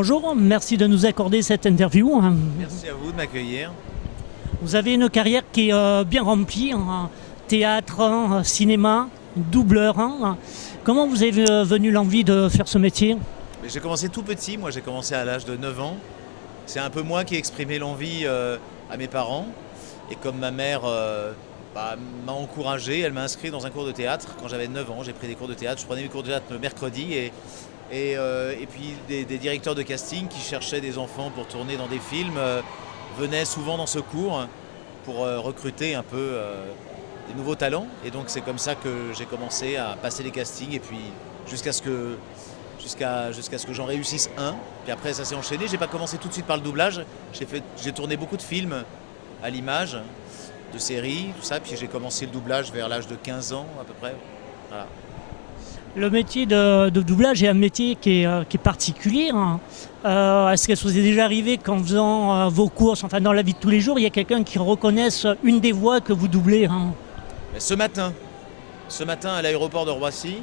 Bonjour, merci de nous accorder cette interview. Merci à vous de m'accueillir. Vous avez une carrière qui est bien remplie, théâtre, cinéma, doubleur. Comment vous est venue l'envie de faire ce métier? Mais j'ai commencé tout petit, moi j'ai commencé à l'âge de 9 ans. C'est un peu moi qui ai exprimé l'envie à mes parents. Et comme ma mère m'a encouragé, elle m'a inscrit dans un cours de théâtre. Quand j'avais 9 ans, j'ai pris des cours de théâtre. Je prenais mes cours de théâtre le mercredi et puis des directeurs de casting qui cherchaient des enfants pour tourner dans des films venaient souvent dans ce cours pour recruter un peu des nouveaux talents. Et donc c'est comme ça que j'ai commencé à passer les castings et puis jusqu'à ce que j'en réussisse un. Puis après ça s'est enchaîné. J'ai pas commencé tout de suite par le doublage. J'ai tourné beaucoup de films à l'image, de séries, tout ça. Puis j'ai commencé le doublage vers l'âge de 15 ans à peu près. Voilà. Le métier de doublage est un métier qui est particulier. Est-ce que ça vous est déjà arrivé qu'en faisant vos courses, enfin dans la vie de tous les jours, il y a quelqu'un qui reconnaisse une des voix que vous doublez? Ce matin à l'aéroport de Roissy,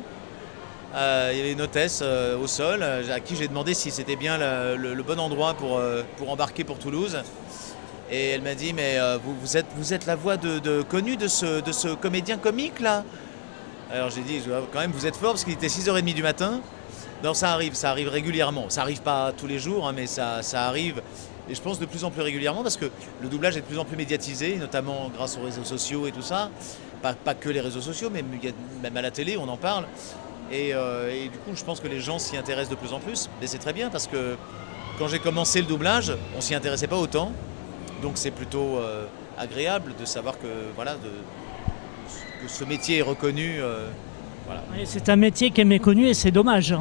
il y avait une hôtesse au sol à qui j'ai demandé si c'était bien le bon endroit pour embarquer pour Toulouse. Et elle m'a dit mais vous êtes la voix connue de ce comédien comique là? Alors j'ai dit quand même vous êtes fort parce qu'il était 6h30 du matin. Non, ça arrive régulièrement. Ça arrive pas tous les jours mais ça arrive. Et je pense de plus en plus régulièrement parce que le doublage est de plus en plus médiatisé, notamment grâce aux réseaux sociaux et tout ça. Pas que les réseaux sociaux, mais même à la télé, on en parle. Et du coup, je pense que les gens s'y intéressent de plus en plus. Et c'est très bien parce que quand j'ai commencé le doublage, on s'y intéressait pas autant. Donc c'est plutôt agréable de savoir que, que ce métier est reconnu. Voilà. C'est un métier qui est méconnu et c'est dommage.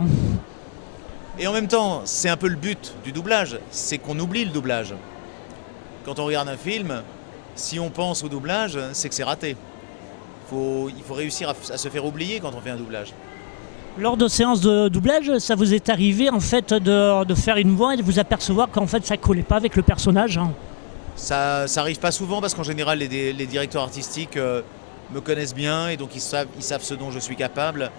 Et en même temps, c'est un peu le but du doublage, c'est qu'on oublie le doublage. Quand on regarde un film, si on pense au doublage, c'est que c'est raté. Il faut réussir à se faire oublier quand on fait un doublage. Lors de séances de doublage, ça vous est arrivé en fait de faire une voix et de vous apercevoir qu'en fait ça collait pas avec le personnage? Ça arrive pas souvent parce qu'en général les directeurs artistiques me connaissent bien et donc ils savent ce dont je suis capable.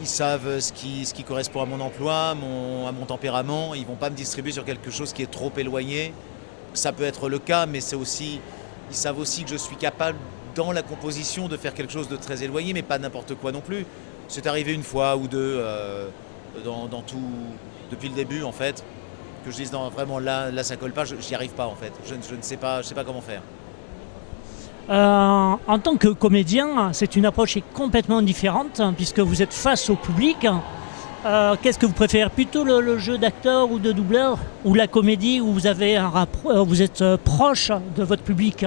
Ils savent ce qui correspond à mon emploi, à mon tempérament. Ils vont pas me distribuer sur quelque chose qui est trop éloigné. Ça peut être le cas, mais ils savent aussi que je suis capable dans la composition de faire quelque chose de très éloigné, mais pas n'importe quoi non plus. C'est arrivé une fois ou deux dans tout, depuis le début en fait, que je dise non vraiment là ça colle pas, j'y arrive pas en fait. Je ne sais pas comment faire. En tant que comédien, c'est une approche qui est complètement différente puisque vous êtes face au public. Qu'est-ce que vous préférez plutôt le jeu d'acteur ou de doubleur ou la comédie où vous avez vous êtes proche de votre public?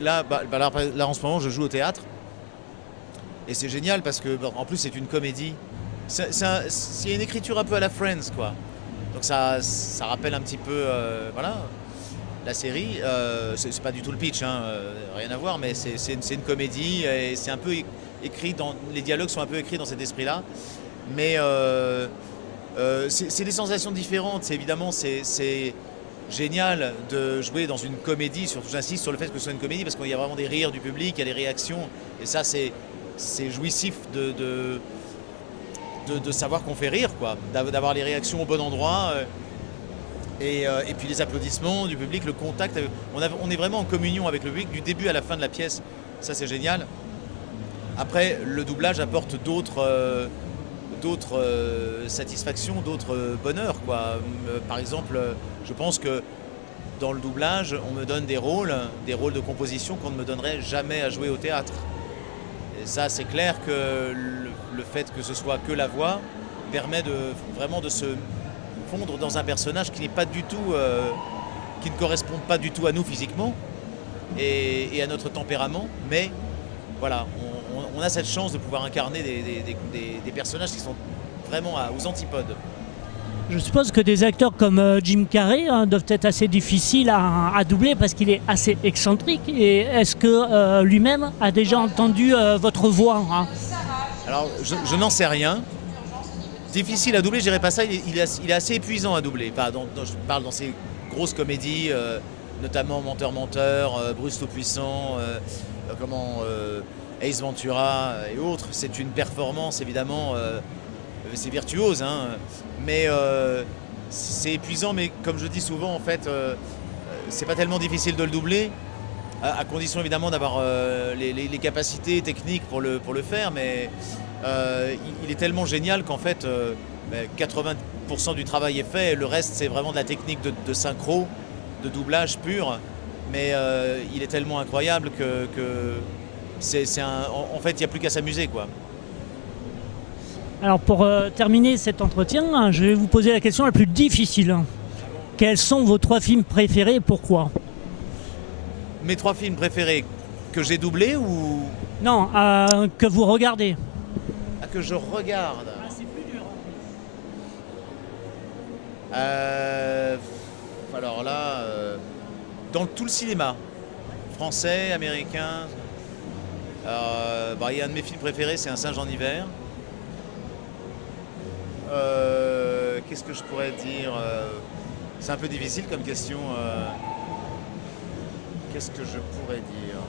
Là, en ce moment, je joue au théâtre. Et c'est génial parce que, en plus, c'est une comédie. C'est une écriture un peu à la Friends, quoi. Donc ça rappelle un petit peu, la série. C'est pas du tout le pitch, rien à voir, mais c'est une comédie et c'est un peu écrit les dialogues sont un peu écrits dans cet esprit-là. Mais c'est des sensations différentes. Évidemment, c'est génial de jouer dans une comédie, surtout j'insiste sur le fait que ce soit une comédie parce qu'il y a vraiment des rires du public, il y a des réactions et ça c'est jouissif de savoir qu'on fait rire, quoi, d'avoir les réactions au bon endroit et puis les applaudissements du public, le contact, on est vraiment en communion avec le public du début à la fin de la pièce, ça c'est génial. Après le doublage apporte d'autres satisfactions, d'autres bonheurs, quoi. Par exemple, je pense que dans le doublage, on me donne des rôles de composition qu'on ne me donnerait jamais à jouer au théâtre. Et ça, c'est clair que le fait que ce soit que la voix permet vraiment de se fondre dans un personnage qui n'est pas du tout, qui ne correspond pas du tout à nous physiquement et à notre tempérament, mais voilà, on a cette chance de pouvoir incarner des personnages qui sont vraiment aux antipodes. Je suppose que des acteurs comme Jim Carrey doivent être assez difficiles à doubler parce qu'il est assez excentrique. Et est-ce que lui-même a déjà entendu votre voix? Alors, je n'en sais rien. Difficile à doubler, je dirais pas ça. Il est assez épuisant à doubler. Je parle dans ces grosses comédies, notamment Menteur, Bruce Tout-Puissant, Ace Ventura et autres. C'est une performance évidemment, c'est virtuose, mais c'est épuisant, mais comme je dis souvent, en fait, c'est pas tellement difficile de le doubler, à condition évidemment d'avoir les capacités techniques pour le faire, mais il est tellement génial qu'en fait, 80% du travail est fait, et le reste c'est vraiment de la technique de synchro, de doublage pur, mais il est tellement incroyable que en fait, il n'y a plus qu'à s'amuser, quoi. Alors pour terminer cet entretien, je vais vous poser la question la plus difficile. Quels sont vos 3 films préférés et pourquoi? Mes 3 films préférés que j'ai doublés ou Non, que vous regardez. que je regarde? C'est plus dur. Alors là, dans tout le cinéma, français, américain, il y a un de mes films préférés, c'est Un singe en hiver. Qu'est-ce que je pourrais dire? C'est un peu difficile comme question. Qu'est-ce que je pourrais dire?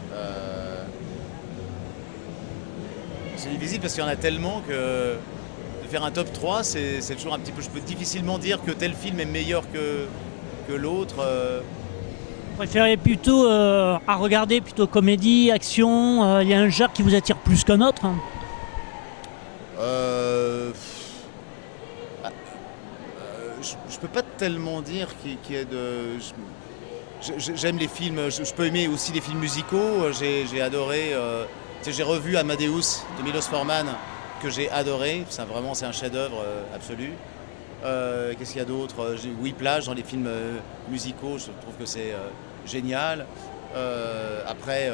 C'est difficile parce qu'il y en a tellement que de faire un top 3, c'est toujours un petit peu... Je peux difficilement dire que tel film est meilleur que l'autre. Vous préférez plutôt à regarder plutôt comédie, action, il y a un genre qui vous attire plus qu'un autre? Je peux pas tellement dire qu'il y ait de... J'aime les films, je peux aimer aussi les films musicaux. J'ai adoré, j'ai revu Amadeus de Milos Forman, que j'ai adoré. C'est un chef-d'œuvre absolu. Qu'est-ce qu'il y a d'autre? Whiplash dans les films musicaux, je trouve que c'est génial. Après,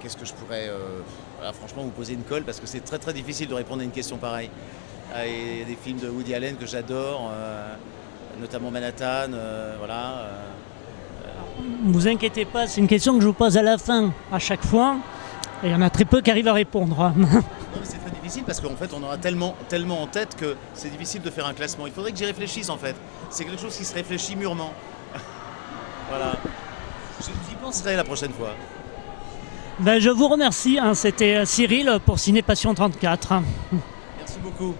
qu'est-ce que je pourrais... voilà, franchement, vous posez une colle parce que c'est très très difficile de répondre à une question pareille. Il y a des films de Woody Allen que j'adore, notamment Manhattan, voilà. Ne vous inquiétez pas, c'est une question que je vous pose à la fin à chaque fois. Et il y en a très peu qui arrivent à répondre. Non, mais c'est très difficile parce qu'en fait on en a tellement en tête que c'est difficile de faire un classement. Il faudrait que j'y réfléchisse en fait. C'est quelque chose qui se réfléchit mûrement. Voilà. J'y penserai la prochaine fois. Je vous remercie, hein. C'était Cyril pour Ciné Passion 34. Merci beaucoup.